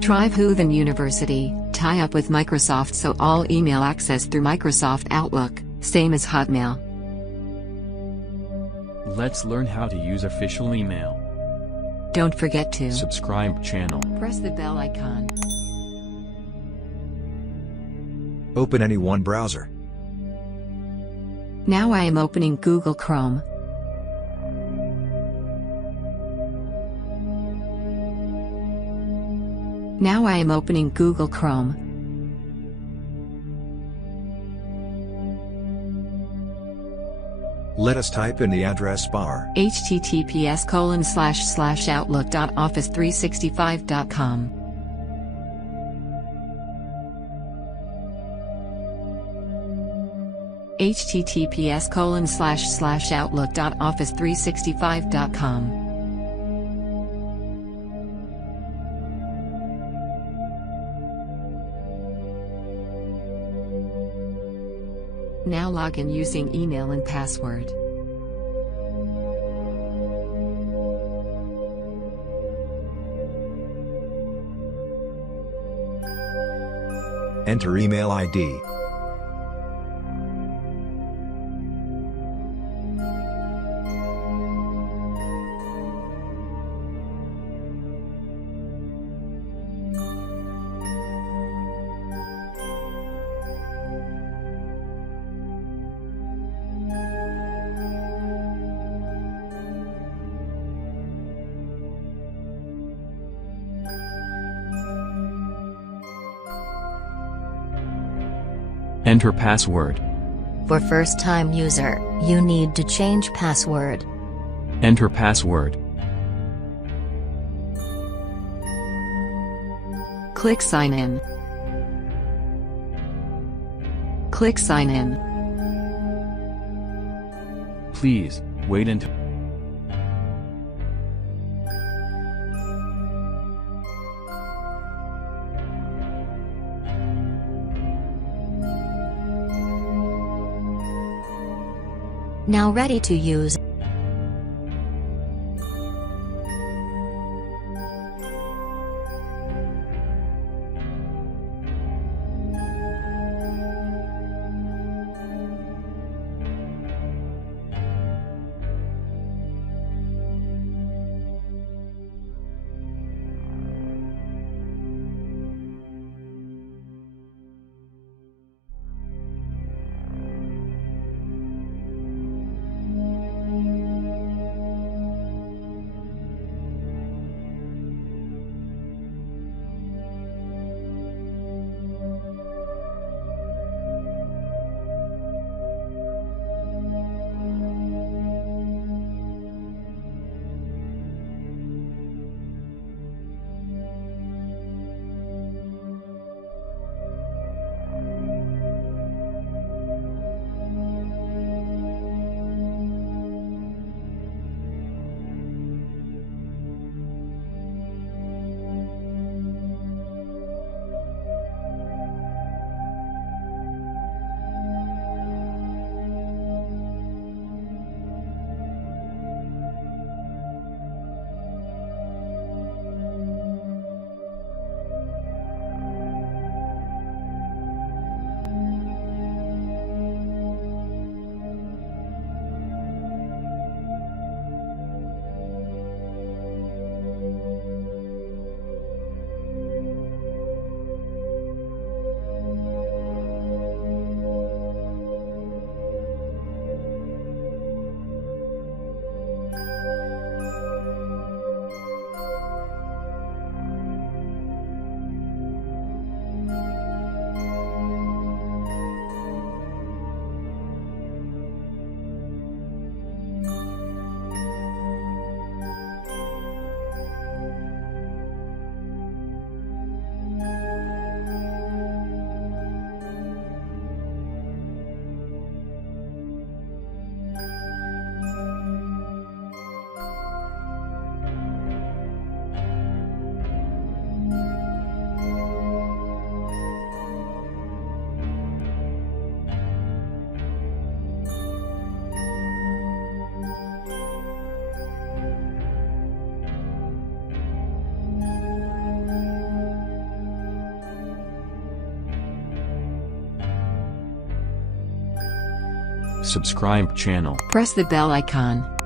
Tribhuvan University, tie up with Microsoft so all email access through Microsoft Outlook, same as Hotmail. Let's learn how to use official email. Don't forget to Subscribe channel. press the bell icon. Open any one browser. Now I am opening Google Chrome. Now I am opening Google Chrome. Let us type in the address bar. https://outlook.office365.com. https://outlook.office365.com. Now log in using email and password. Enter email ID. Enter password. For first-time user, you need to change password. Enter password. Click Sign In. Click Sign In. Please, wait until Now ready to use. subscribe channel. Press the bell icon.